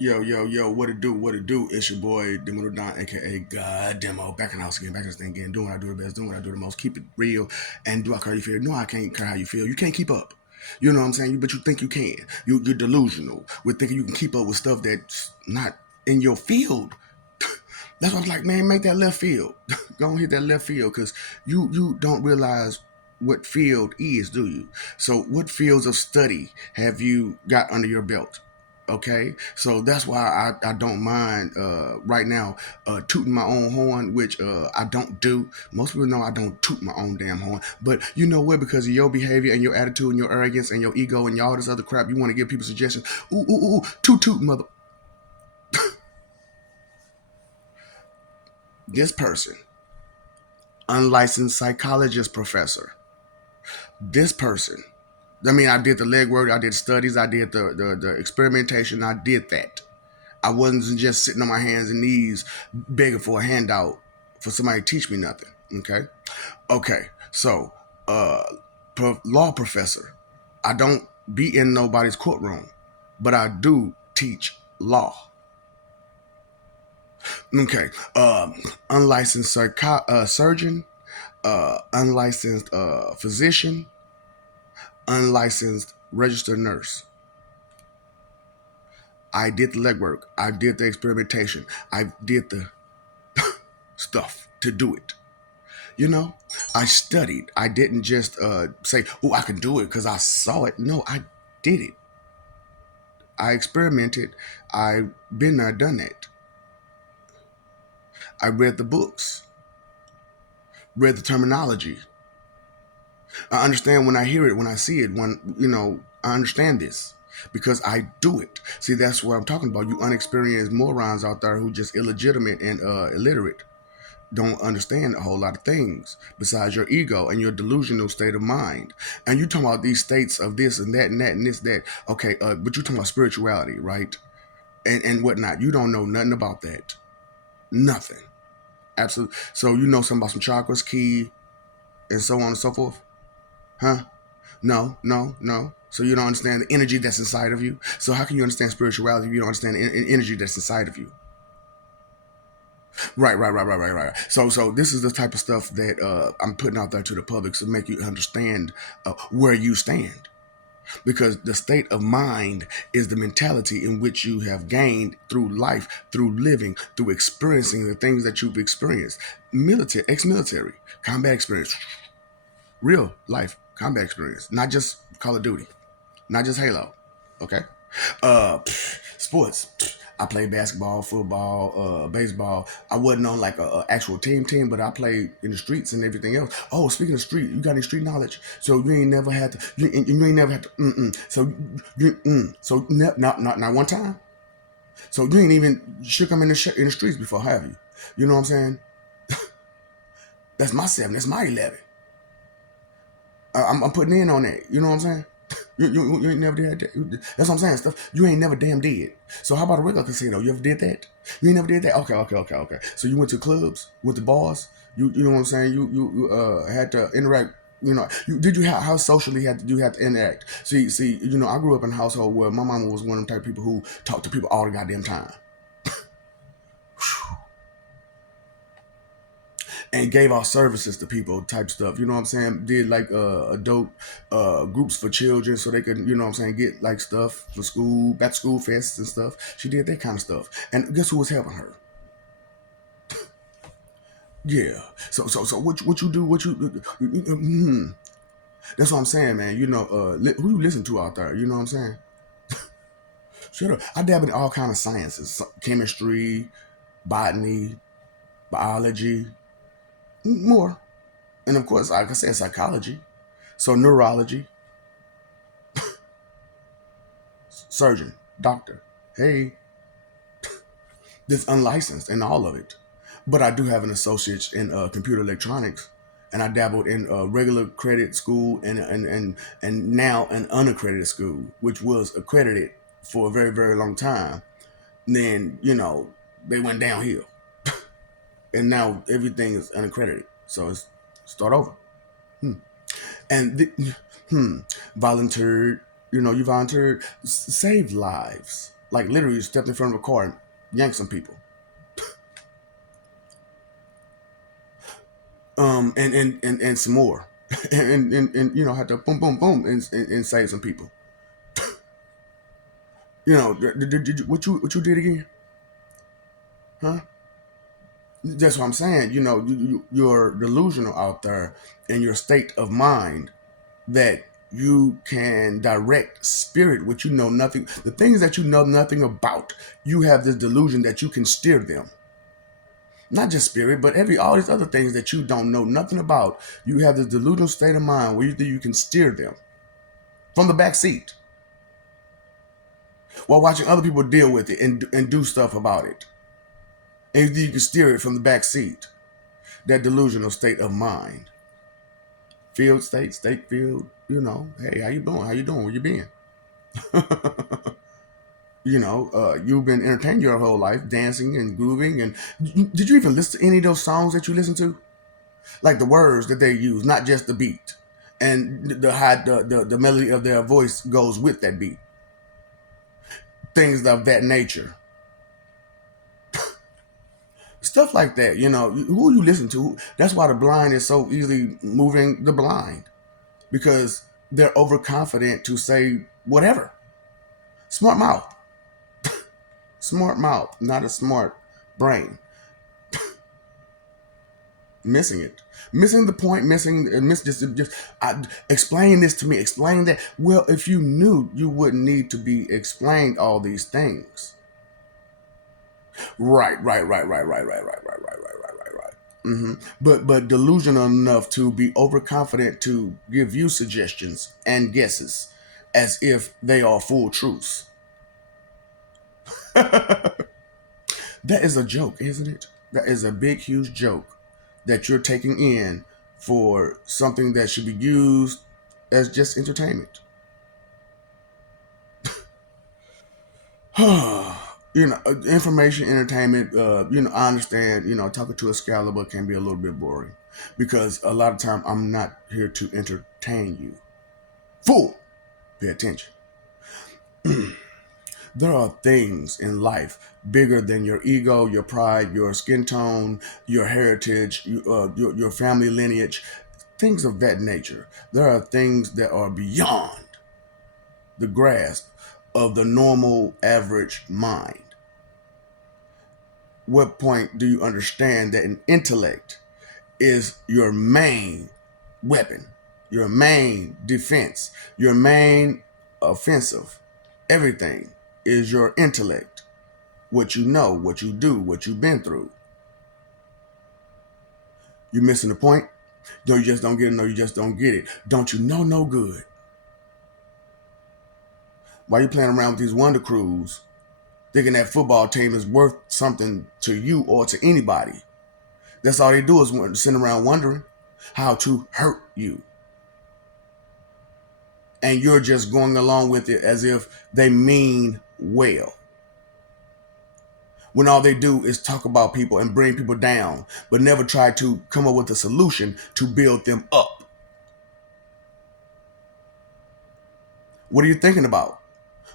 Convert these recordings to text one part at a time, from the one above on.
Yo, yo, yo, what it do? What it do? It's your boy, Demo Don, aka God Demo. Back in the house again, back in this thing again, doing what I do the best, doing what I do the most, keep it real. And do I care how you feel? No, I can't care how you feel. You can't keep up. You know what I'm saying? But you think you can. You're delusional with thinking you can keep up with stuff that's not in your field. That's why I was like, man, make that left field. Go and hit that left field because you don't realize what field is, do you? So what fields of study have you got under your belt? Okay, so that's why I don't mind right now tooting my own horn, which I don't do. Most people know I don't toot my own damn horn, but you know what? Because of your behavior and your attitude and your arrogance and your ego and all this other crap, you want to give people suggestions. Ooh, ooh, ooh, toot toot, mother. This person, unlicensed psychologist professor. This person, I mean, I did the legwork, I did studies, I did the experimentation, I did that. I wasn't just sitting on my hands and knees begging for a handout for somebody to teach me nothing. Okay. Okay. So, uh, law professor. I don't be in nobody's courtroom, but I do teach law. Okay. Unlicensed surgeon, unlicensed physician, unlicensed registered nurse. I did the legwork. I did the experimentation. I did the stuff to do it. You know, I studied. I didn't just say, "Oh, I can do it" because I saw it. No, I did it. I experimented. I been there, done that. I read the books, read the terminology. I understand when I hear it, when I see it, when I understand this because I do it. See, that's what I'm talking about. You unexperienced morons out there who just illegitimate and illiterate don't understand a whole lot of things besides your ego and your delusional state of mind. And you talking about these states of this and that and that and this that. Okay, but you talking about spirituality, right? And whatnot. You don't know nothing about that. Nothing. Absolutely. So you know something about some chakras, key, and so on and so forth, huh? No, no, no. So you don't understand the energy that's inside of you. So how can you understand spirituality if you don't understand the energy that's inside of you? Right, right, right, right, right, right. So this is the type of stuff that I'm putting out there to the public to make you understand where you stand. Because the state of mind is the mentality in which you have gained through life, through living, through experiencing the things that you've experienced. Military, ex-military, combat experience, real life combat experience, not just Call of Duty, not just Halo. Okay. Sports. I played basketball, football, baseball. I wasn't on like a actual team, but I played in the streets and everything else. Oh, speaking of street, you got any street knowledge? So you ain't never had to. You ain't never had to. So not one time. So you ain't even shook them in in the streets before, have you? You know what I'm saying? That's my seven. That's my 11. I'm putting in on that. You know what I'm saying? You ain't never did that. That's what I'm saying. Stuff you ain't never damn did. So how about a regular casino? You ever did that? You ain't never did that. Okay, okay, okay, okay. So you went to clubs, went to bars. You know what I'm saying? You had to interact. You know, did you how socially had you had to interact? See. I grew up in a household where my mama was one of them type of people who talked to people all the goddamn time. And gave out services to people type stuff. You know what I'm saying? Did like adult groups for children so they could, what I'm saying, get like stuff for school, back to school fests and stuff. She did that kind of stuff. And guess who was helping her? Yeah. So what you do? That's what I'm saying, man. Who you listen to out there? You know what I'm saying? Shut up. I dabble in all kind of sciences, chemistry, botany, biology, more, and of course, like I said, psychology. So neurology, surgeon, doctor. Hey, this unlicensed in all of it. But I do have an associate in computer electronics, and I dabbled in regular credit school and now an unaccredited school, which was accredited for a very very long time. And then they went downhill, and now everything is unaccredited. So it's start over. Hmm. And volunteered. You volunteered, saved lives. Like literally stepped in front of a car and yanked some people. And some more. And had to boom boom boom and save some people. What you did again? Huh? That's what I'm saying. You're delusional out there in your state of mind that you can direct spirit, which you know nothing. The things that you know nothing about, you have this delusion that you can steer them. Not just spirit, but all these other things that you don't know nothing about. You have this delusional state of mind where you think you can steer them from the back seat while watching other people deal with it and do stuff about it. And you can steer it from the back seat. That delusional state of mind. Field, state, field. Hey, how you doing? How you doing? Where you been? You've been entertained your whole life, dancing and grooving. And did you even listen to any of those songs that you listen to? Like the words that they use, not just the beat, and the melody of their voice goes with that beat. Things of that nature, stuff like that. Who you listen to. That's why the blind is so easily moving the blind, because they're overconfident to say whatever. Smart mouth, smart mouth, not a smart brain. Missing it, missing the point, just explain this to me, explain that. Well, if you knew, you wouldn't need to be explained all these things. Right. But delusional enough to be overconfident to give you suggestions and guesses as if they are full truths. That is a joke, isn't it? That is a big, huge joke that you're taking in for something that should be used as just entertainment. Information, entertainment. I understand. Talking to a scalable can be a little bit boring because a lot of time I'm not here to entertain you. Fool, pay attention. There are things in life bigger than your ego, your pride, your skin tone, your heritage, your family lineage, things of that nature. There are things that are beyond the grasp of the normal average mind. What point do you understand that an intellect is your main weapon, your main defense, your main offensive? Everything is your intellect. What you know, what you do, what you've been through. You missing the point? No, you just don't get it. No, you just don't get it. Don't you know no good? Why you playing around with these wonder crews, thinking that football team is worth something to you or to anybody? That's all they do is sit around wondering how to hurt you. And you're just going along with it as if they mean well. When all they do is talk about people and bring people down, but never try to come up with a solution to build them up. What are you thinking about?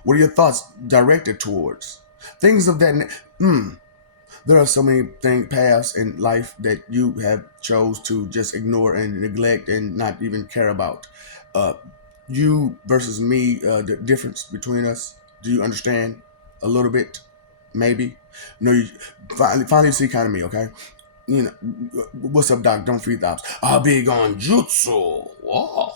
What are your thoughts directed towards? Things of that. There are so many paths in life that you have chose to just ignore and neglect and not even care about. Uh, you versus me, the difference between us. Do you understand a little bit? Maybe. No, you finally see kind of me. Okay. What's up, doc? Don't feed the ops. I'll be on jutsu. Whoa.